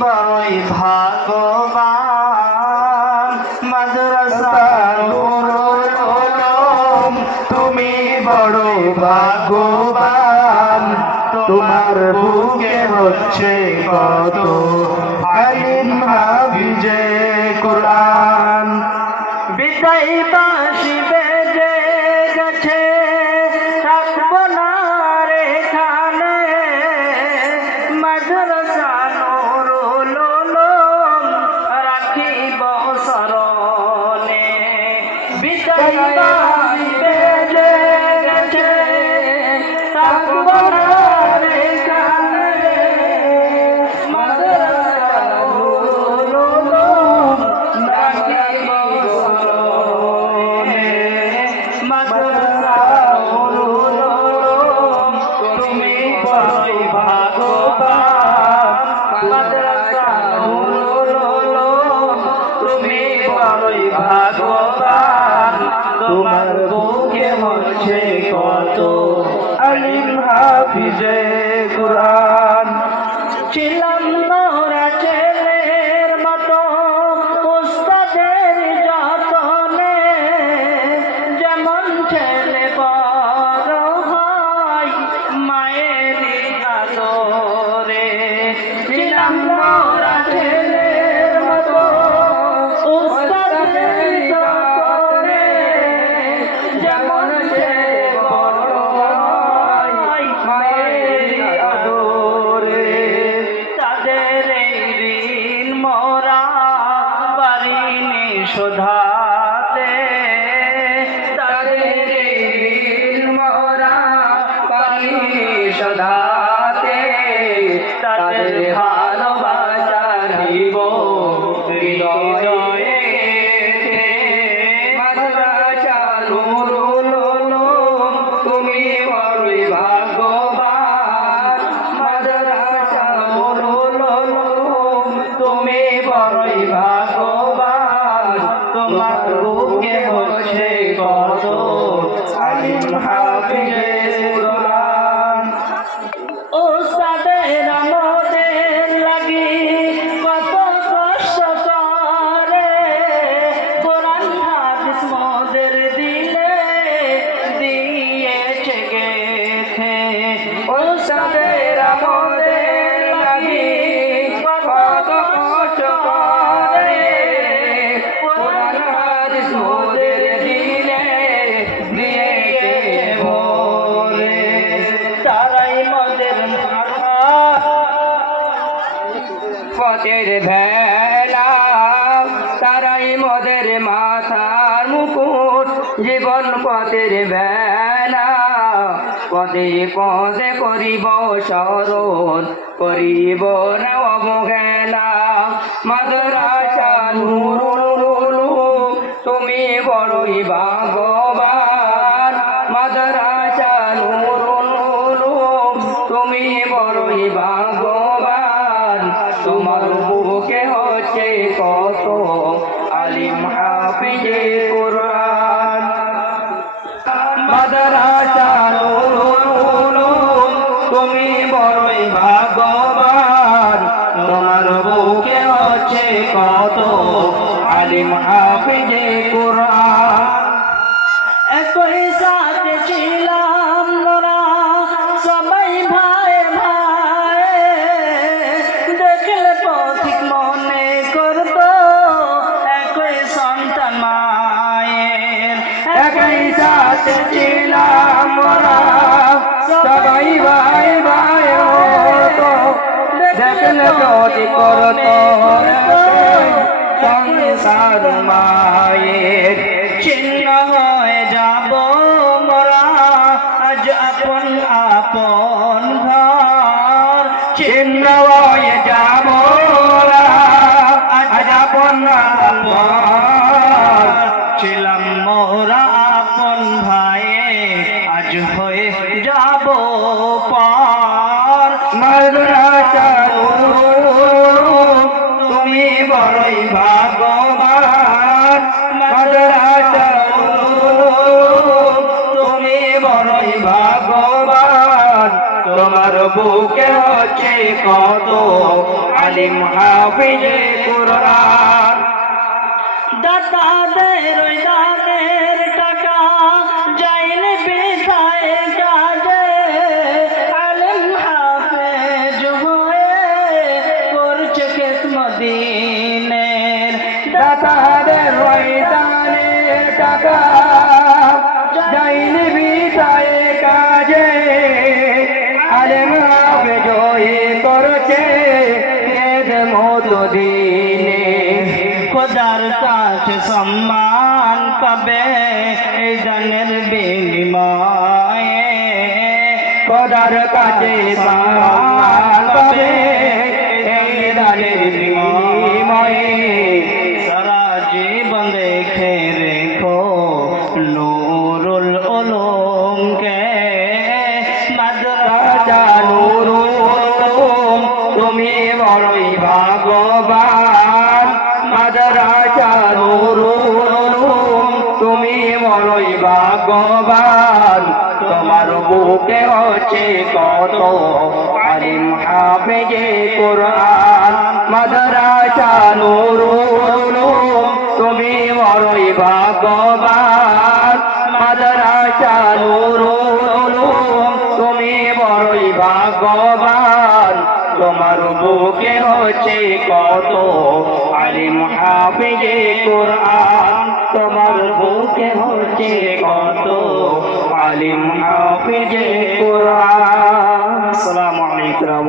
বড়ই ভাগ্যবান মাদ্রাসা নুরুল উলুম তুমি বড়ই ভাগ্যবান তোমার বুকে হচ্ছে কত আলিম হাফিজে কোরআন বিদায় বাঁশি বেজে গেছে থাকবো না রে এখানে মাদ্রাসা নুরুল উলুম রাখিব স্মরণে বিদায় বাঁশি বেজে গেছে থাকবো না রে এখানে মাদ্রাসা নুরুল উলুম রাখিব স্মরণে মাদ্রাসা নুরুল উলুম তুমি বড়ই ভাগ্যবান মাদ্রাসা নুরুল উলুম তুমি বড়ই ভাগ্যবান তোমার বুকে হচ্ছে কত আলিম হাফিজে কোরআন ছিলাম মোরা ছেলের মতো উস্তাদের যতনে যেমন ছেলে বড় হয় মায়ের আদরে ছিলাম মোরা ছেলের মতো উস্তাদের যতনে যেমন ছেলে বড় হয় মায়ের আদরে তাদের এই ঋণ মোরা পারিনি শোধাতে তাদের এই ঋণ মোরা পারিনি শোধাতে তাদের ভালোবাসা নিব হৃদয়ে মাদ্রাসা নুরুল উলুম তুমি বড়ই ভাগ্যবান মাদ্রাসা নুরুল উলুম তুমি বড়ই ভাগ্যবান তোমার বুকে হচ্ছে কত আলিম হাফিজে কোরআন উস্তাদের আমাদের লাগি কত কষ্ট করে কোরআন হাদিস মোদের দিলে দিয়েছে গেথে উস্তাদের আমাদের লাগি কত কষ্ট করে কোরআন হাদিস মোদের দিলে দিয়েছে ভোরে তারাই মোদের পথের ভেলা তারাই মোদের মাথার মুকুট জীবন পথের ভেলা পদে পদে করিব স্মরণ করিব না অবহেলা মাদ্রাসা নুরুল উলুম তুমি বড়ই ভাগ্যবান মাদ্রাসা নুরুল উলুম তুমি বড়ই ভাগ্যবান তোমার বুকে হচ্ছে কত আলিম হাফিজে কোরআন মাদ্রাসা নুরুল উলুম তুমি বড়ই ভাগ্যবান তোমার বুকে হচ্ছে কত আলিম হাফিজে কোরআন একই সাথে ছিলাম মোরা সবাই ভাই ভাই দেখলে পথিক মনে করতো একই সন্তান মায়ের একই সাথে ছিলাম মোরা সবাই ভাই ভাই হতো দেখলে পথিক করতো সংসার মায়ের চিহ্ন হয়ে যাব মোরা আজ আপন আপন ঘর চিহ্ন হয়ে যাব মোরা আজ আপন আপন ছিলাম মোরা আপন ভাই বুকে হচ্ছে কত আলিম হাফিজে কোরআন। দাতাদের ওই দানের টাকা যায়নি বিধায় কাজে, আলিম হাফেজ হয়ে করছে খেদমত দ্বীনের। দাতাদের ওই দানের টাকা যায়নি বিধায় কাজে, আলিম হাফেজ হয়ে করছে খেদমত দ্বীনের। খোদার কাছে সম্মান পাবে এই দানের বিনিময়ে, খোদার কাছে সম্মান পাবে এই দানের বিনিময়ে। সারা জীবন দেখে রেখো নূরুল উলুমকে, মাদ্রাসা নূরুল উলুম তুমি বড়ই ভাগ্যবান। মাদ্রাসা নূরুল উলুম তুমি বড়ই ভাগ্যবান। তোমার বুকে হচ্ছে কত আলিম হাফেজে কোরআন। মাদ্রাসা নূরুল উলুম তুমি বড়ই ভাগ্যবান। মাদ্রাসা নূরুল উলুম তুমি বড়ই ভাগ্যবান। তোমার বুকে হচ্ছে কত আলিম হাফিজে কোরআন। তোমার বুকে হচ্ছে কত আলিম হাফিজে কোরআন। আসসালামু আলাইকুম।